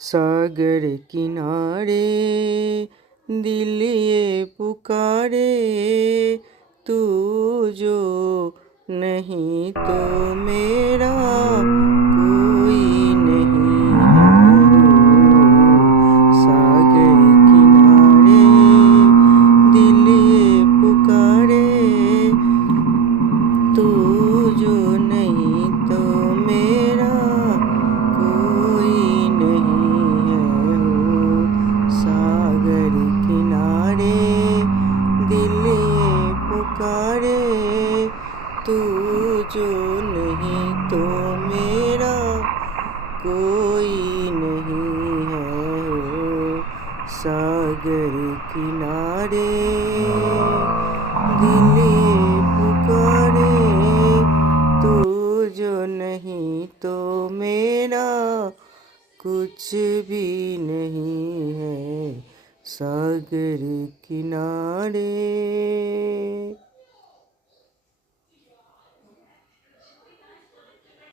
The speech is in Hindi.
सागर किनारे दिल ये पुकारे, तू जो नहीं तो मेरा कोई नहीं है। सागर किनारे दिल ये पुकारे, तू जो नहीं तो मेरा कोई नहीं है। सागर किनारे दिल ये पुकारे, तू जो नहीं तो मेरा कोई नहीं है। सागर किनारे दिल ये पुकारे, तू जो नहीं तो मेरा कुछ भी नहीं है। सागर किनारे।